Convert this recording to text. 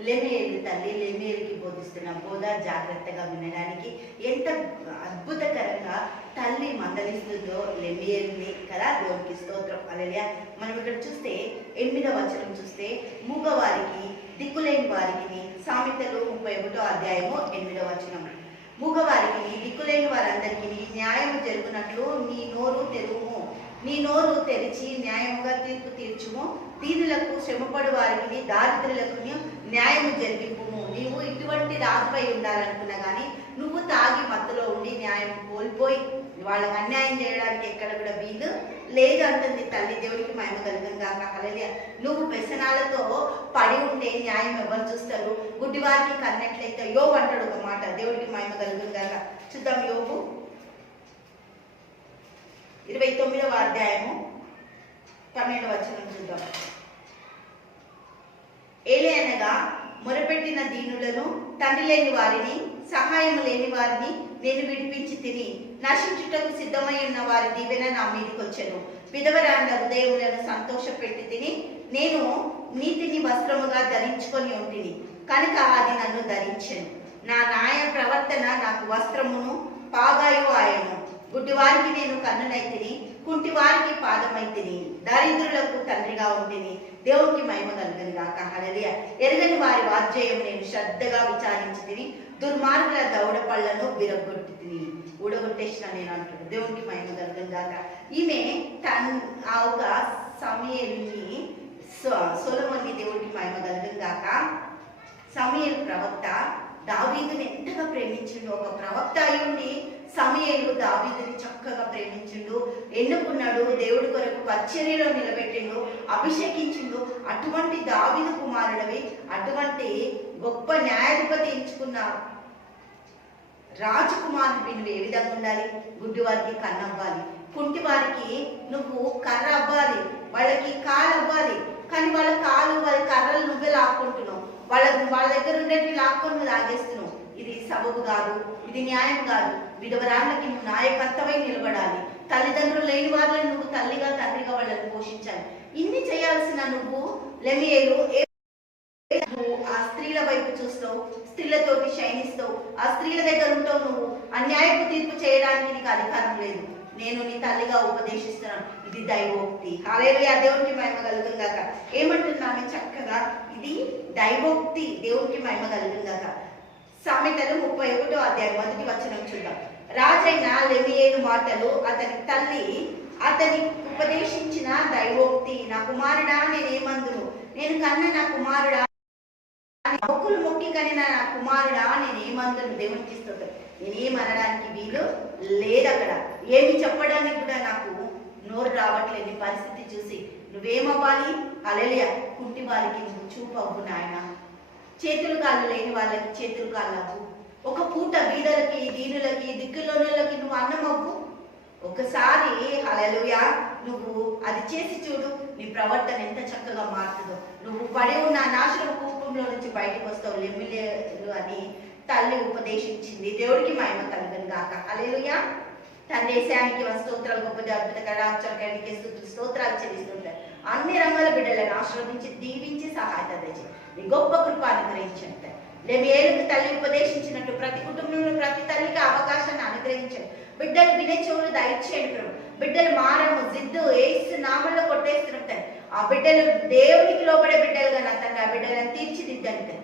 లెమియేలు తల్లి లెమియేలుకి బోధిస్తున్న బోధ జాగ్రత్తగా వినడానికి ఎంత అద్భుతకరంగా తల్లి మందలిస్తుందో లెమియర్ని కదా? దేవునికి స్తోత్రం. అలలియా. మనం ఇక్కడ చూస్తే ఎనిమిదవ వచనం చూస్తే మూగవారికి దిక్కులేని వారికి సామెతలు ముప్పై ఒకటో అధ్యాయము ఎనిమిదవ వచనం. మూగవారికి దిక్కులేని వారందరికీ న్యాయము జరుగునట్లు నీ నోరు తెరువు నీ నోరు తెరిచి న్యాయముగా తీర్పు తీర్చుము. దీనులకు శ్రమపడు వారికి దారిద్రులకు న్యాయం జరిగింపుము. నీవు ఇటువంటి రాజుపై ఉండాలనుకున్నా కానీ నువ్వు తాగి మత్తులో ఉండి న్యాయం కోల్పోయి వాళ్ళకి అన్యాయం చేయడానికి ఎక్కడ కూడా వీలు లేదు అంటుంది తల్లి. దేవుడికి మహిమ కలిగం గాక. నువ్వు వ్యసనాలతో పడి ఉంటే న్యాయం ఎవరు చూస్తారు? గుడ్డివారికి కన్నట్లయితే యోబు అంటాడు ఒక మాట. దేవుడికి మహిమ కలిగం గాక. చూద్దాం యోగు ఇరవై తొమ్మిదవ అధ్యాయము. పన్నెండు వచ్చిన చూద్దాం. ఏలే అనగా మొరపెట్టిన దీనులను తండ్రి లేని వారిని సహాయం లేని వారిని నేను విడిపించి తిని నశించుటకు సిద్ధమై ఉన్న వారి దీవెన నా మీదకి వచ్చాను. విధవరాండ హృదయములను సంతోషపెట్టి తిని నేను నీతిని వస్త్రముగా ధరించుకొని ఉంటిని కనుక అది నన్ను ధరించాను. నా న్యాయ ప్రవర్తన నాకు వస్త్రమును పాగాయు ఆయను గుడ్డివారికి నేను కన్నునైతిని కుంటివారికి పాదమైతిని దరిద్రులకు తండ్రిగా ఉంటేని దేవునికి మహిమ కలుగని గాక. హల్లెలూయా. ఎరగని వారి వాజ్జయం నేను శ్రద్ధగా విచారించి తిని దుర్మార్గుల దౌడ పళ్ళను విరగొట్టి తిని ఊడగొట్టేసిన నేను అంటున్నాను. దేవునికి మహిమ కలుగని గాక. ఈమె తన్ ఆ ఒక సమయాన్ని సొలమని దేవుడికి మహిమ కలుగని గాక. సమయలు ప్రవక్త. దావీదుని ఎంతగా ప్రేమించిండు ఒక ప్రవక్త అయి ఉండి సమయలు ప్రేమించిండు ఎన్నుకున్నాడు దేవుడి కొరకు పచ్చరిలో నిలబెట్టిండు అభిషేకించిండు. అటువంటి దావీదు కుమారుడవి అటువంటి గొప్ప న్యాయాధిపతి ఎంచుకున్న రాజకుమారుడివి నువ్వు ఏ విధంగా ఉండాలి? గుడ్డివారికి కన్నవ్వాలి. కుంటి వారికి నువ్వు కర్ర అవ్వాలి వాళ్ళకి కాలు అవ్వాలి కానీ వాళ్ళ కాలు వాళ్ళ కర్రలు నువ్వే లాక్కుంటున్నావు. వాళ్ళ వాళ్ళ దగ్గర ఉండేటి లాక్కొని నువ్వు లాగేస్తున్నావు. ఇది సబబు కాదు ఇది న్యాయం కాదు. విధవరాళ్ళకి నువ్వు నాయకత్వమై నిలబడాలి. తల్లిదండ్రులు లేని వాళ్ళని నువ్వు తల్లిగా తండ్రిగా వాళ్ళని పోషించాలి. ఇన్ని చేయాల్సిన నువ్వు లెమియేలు నువ్వు ఆ స్త్రీల వైపు చూస్తావు స్త్రీలతోటి శయనిస్తావు. ఆ స్త్రీల దగ్గర ఉంటావు నువ్వు. అన్యాయపు తీర్పు చేయడానికి నీకు అధికారం లేదు. నేను నీ తల్లిగా ఉపదేశిస్తున్నాను. ఇది దైవోక్తి. హాలేలుయా. దేవునికి మహిమ కలుగుందాక కాక ఏమంటున్నాను చక్కగా? ఇది దైవోక్తి. దేవునికి మహిమ కలుగుందాక కాక సామెతలు ముప్పై ఒకటో అధ్యాయం. మొదటి వచనం చూద్దాం. రాజైన లెమియేలు మాటలు అతని తల్లి అతని ఉపదేశించిన దైవోక్తి నా కుమారుడా నేనేమందును నేను కన్న నా కుమారుడా మొక్కులు మొక్కి కనిన నా కుమారుడా నేనేమందును దేవునికి నేనేం అనడానికి వీలు లేదు అక్కడ ఏమి చెప్పడానికి కూడా నాకు నోరు రావట్లేదు పరిస్థితి చూసి నువ్వేమవ్వాలి? అలలియ కుంటి వారికి నువ్వు చూపవ్వు నాయన. చేతులు కాళ్ళు లేని వాళ్ళకి చేతులు కాళ్ళు అవ్వు. ఒక పూట బీదలకి దీనులకి దిక్కులోనులకి నువ్వు అన్నమవ్వు ఒకసారి హలలుయా నువ్వు అది చేసి చూడు నీ ప్రవర్తన ఎంత చక్కగా మారుతుందో. నువ్వు పడి ఉన్న నాశన కుటుంబంలో నుంచి బయటకు వస్తావు లెమ్మిలేదు అని తల్లి ఉపదేశించింది. దేవుడికి మహిమ కలుగను గాక. హల్లెలూయా. తన దేశానికి స్తోత్రాలు గొప్ప అద్భుత రాజ్యానికి స్తోత్రాలు చెల్లిస్తుంటారు. అన్ని రంగాల బిడ్డలను ఆశీర్వదించి దీవించి సహాయత తెచ్చి నీ గొప్ప కృప అనుగ్రహించండి. మేము ఏలుగు తల్లి ఉపదేశించినట్టు ప్రతి కుటుంబంలో ప్రతి తల్లికి అవకాశాన్ని అనుగ్రహించండి. బిడ్డలు వినే చెవులు దయచేయండి ప్రభు. బిడ్డలు మారము జిద్దు ఏసు నామంలో కొట్టేస్తున్నారు ఆ బిడ్డలు దేవునికి లోపడే బిడ్డలుగా నా తండ్రి ఆ బిడ్డలను తీర్చిదిద్దండి